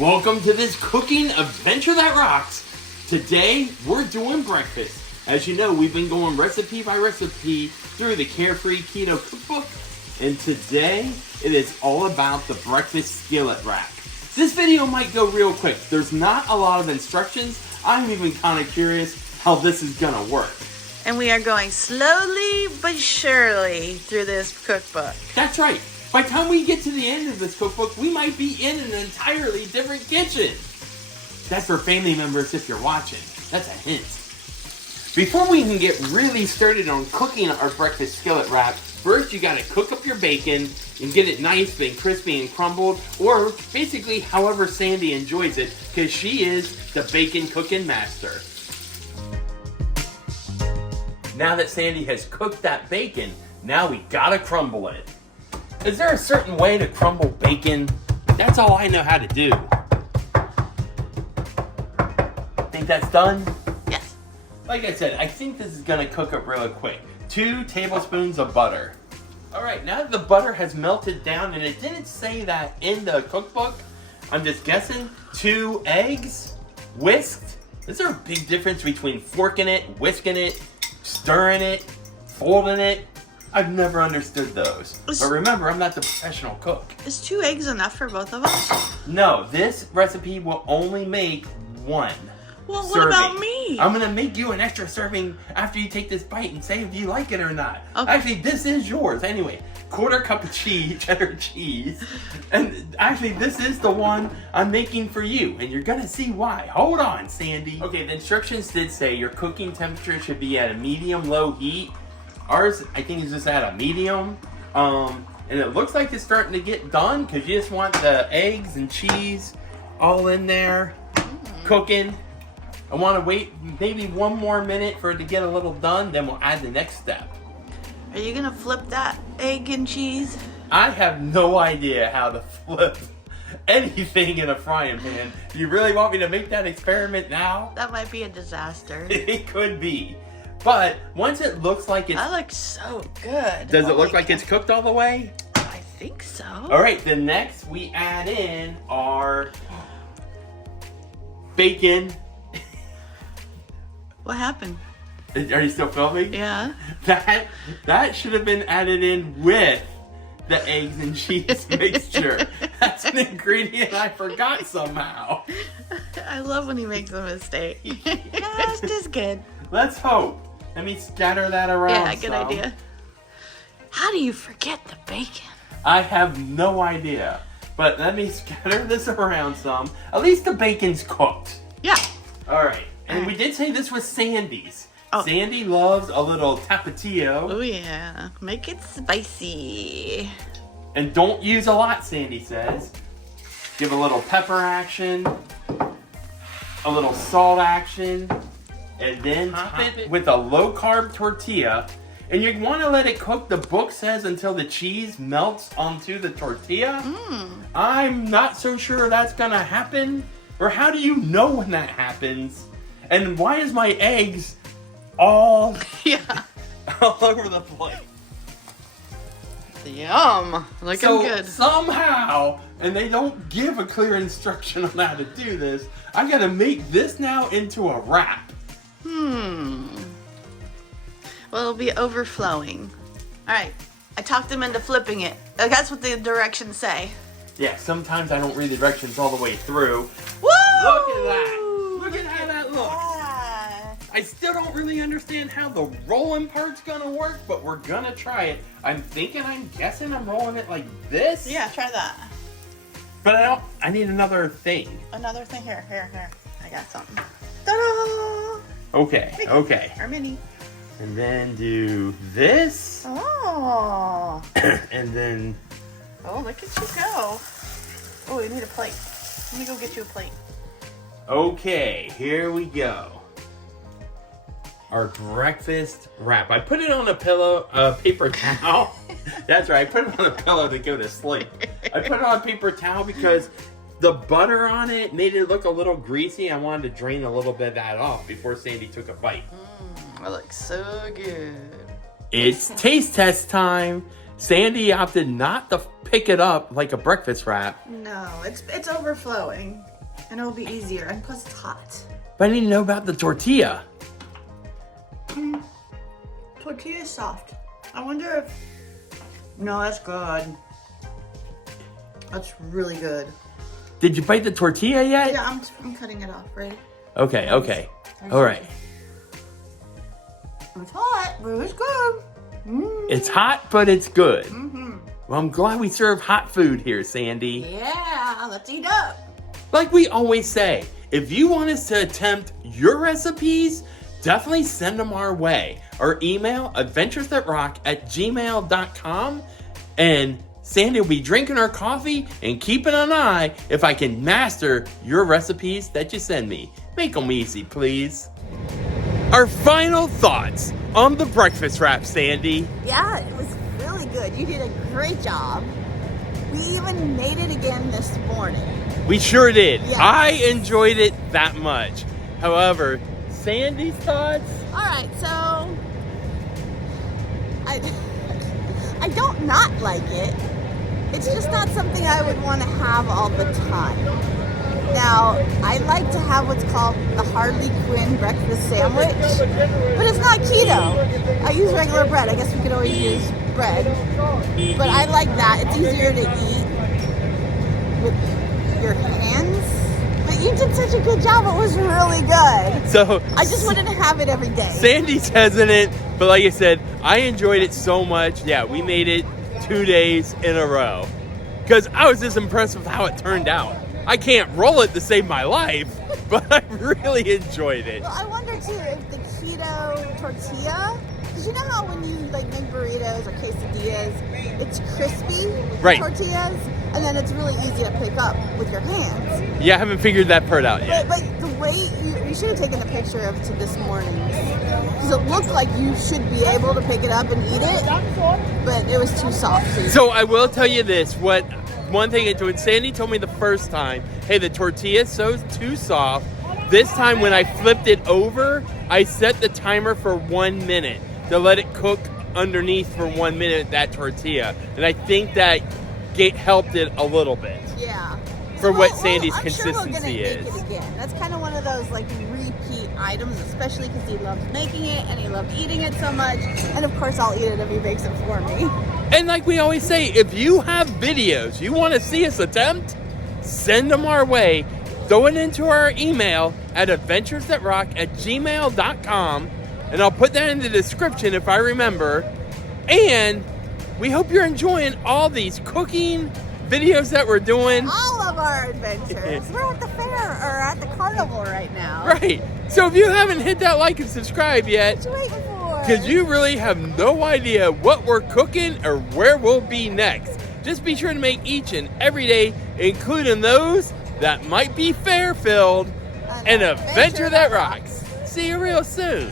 Welcome to this cooking adventure that rocks. Today, we're doing breakfast. As you know, we've been going recipe by recipe through the Carefree Keto Cookbook. And today, it is all about the breakfast skillet wrap. This video might go real quick. There's not a lot of instructions. I'm even kind of curious how this is gonna work. And we are going slowly but surely through this cookbook. That's right. By the time we get to the end of this cookbook, we might be in an entirely different kitchen. That's for family members if you're watching. That's a hint. Before we even get really started on cooking our breakfast skillet wrap, first you gotta cook up your bacon and get it nice and crispy and crumbled, or basically however Sandy enjoys it, because she is the bacon cooking master. Now that Sandy has cooked that bacon, now we gotta crumble it. Is there a certain way to crumble bacon? That's all I know how to do. Think that's done? Yes. Like I said, I think this is gonna cook up really quick. 2 tablespoons of butter. Alright, now that the butter has melted down, and it didn't say that in the cookbook, I'm just guessing, 2 eggs, whisked. Is there a big difference between forking it, whisking it, stirring it, folding it? I've never understood those. But remember, I'm not the professional cook. Is 2 eggs enough for both of us? No, this recipe will only make 1 Well, serving. what about me? I'm gonna make you an extra serving after you take this bite and say if you like it or not. Okay. Actually, this is yours. Anyway, 1/4 cup of cheese, cheddar cheese. And actually, this is the one I'm making for you. And you're gonna see why. Hold on, Sandy. Okay, the instructions did say your cooking temperature should be at a medium-low heat. Ours, I think, is just at a medium. And it looks like it's starting to get done because you just want the eggs and cheese all in there cooking. I want to wait maybe 1 more minute for it to get a little done, then we'll add the next step. Are you gonna flip that egg and cheese? I have no idea how to flip anything in a frying pan. Do you really want me to make that experiment now? That might be a disaster. It could be. But once it looks like it's... That looks so good. Does it look like it's cooked all the way? I think so. Alright, then next we add in our bacon. What happened? Are you still filming? Yeah. That should have been added in with the eggs and cheese mixture. That's an ingredient I forgot somehow. I love when he makes a mistake. Just as good. Let's hope. Let me scatter that around. Yeah, good idea. How do you forget the bacon? I have no idea. But let me scatter this around some. At least the bacon's cooked. Yeah. Alright. And we did say this was Sandy's. Oh. Sandy loves a little tapatio. Oh yeah. Make it spicy. And don't use a lot, Sandy says. Give a little pepper action. A little salt action. And then top it with a low-carb tortilla. And you want to let it cook, the book says, until the cheese melts onto the tortilla. I'm not so sure that's going to happen. Or how do you know when that happens? And why is my eggs all over the place? Yum. Looking good. Somehow, and they don't give a clear instruction on how to do this, I got to make this now into a wrap. Well, it'll be overflowing. All right. I talked him into flipping it. That's what the directions say. Yeah, sometimes I don't read the directions all the way through. Woo! Look at that. Look at how that looks. Yeah. I still don't really understand how the rolling part's gonna work, but we're gonna try it. I'm guessing I'm rolling it like this. Yeah, try that. But I need another thing. Another thing here. I got something. Ta-da! Okay. Or mini. And then do this. Oh. And then... Oh, look at you go. Oh, you need a plate. Let me go get you a plate. Okay, here we go. Our breakfast wrap. I put it on a paper towel. That's right, I put it on a pillow to go to sleep. I put it on a paper towel because the butter on it made it look a little greasy. I wanted to drain a little bit of that off before Sandy took a bite. That looks so good. It's taste test time. Sandy opted not to pick it up like a breakfast wrap. No, it's overflowing. And it'll be easier. And plus it's hot. But I need to know about the tortilla. Tortilla is soft. I wonder if... No, that's good. That's really good. Did you bite the tortilla yet? Yeah, I'm cutting it off. Ready? Okay, okay. All right. It's hot, but it's good. It's hot, but it's good. Mm-hmm. Well, I'm glad we serve hot food here, Sandy. Yeah, let's eat up. Like we always say, if you want us to attempt your recipes, definitely send them our way. Our email, adventuresthatrock@gmail.com. And Sandy will be drinking our coffee and keeping an eye if I can master your recipes that you send me. Make them easy, please. Our final thoughts on the breakfast wrap, Sandy. Yeah, it was really good. You did a great job. We even made it again this morning. We sure did. Yes. I enjoyed it that much. However, Sandy's thoughts? All right, so I don't not like it. It's just not something I would want to have all the time. Now, I like to have what's called the Harley Quinn breakfast sandwich, but it's not keto. I use regular bread. I guess we could always use bread, but I like that. It's easier to eat with your hands. But you did such a good job. It was really good. So I just wanted to have it every day. Sandy's hesitant, but like I said, I enjoyed it so much. Yeah, we made it 2 days in a row because I was just impressed with how it turned out. I can't roll it to save my life, but I really enjoyed it. Well, I wonder too if the keto tortilla, because you know how when you like make burritos or quesadillas, it's crispy, Right. tortillas, and then it's really easy to pick up with your hands. Yeah, I haven't figured that part out yet. But the way you should have taken a picture of to this morning, because it looked like you should be able to pick it up and eat it, but it was too soft. So I will tell you this, one thing when Sandy told me the first time, hey, the tortilla's so too soft. This time when I flipped it over, I set the timer for 1 minute to let it cook underneath for 1 minute, that tortilla. And I think that helped it a little bit. Yeah. For what Sandy's I'm consistency sure we're is. Make it again. That's kind of one of those like repeat items, especially because he loves making it and he loved eating it so much. And of course, I'll eat it if he makes it for me. And like we always say, if you have videos you want to see us attempt, send them our way. Throw it into our email at adventuresthatrock@gmail.com. And I'll put that in the description if I remember. And we hope you're enjoying all these cooking videos that we're doing. All of our adventures. We're at the fair or at the carnival right now. Right. So if you haven't hit that like and subscribe yet, What you waiting for? because you really have no idea what we're cooking or where we'll be next. Just be sure to make each and every day, including those that might be fair-filled, an adventure that rocks. See you real soon.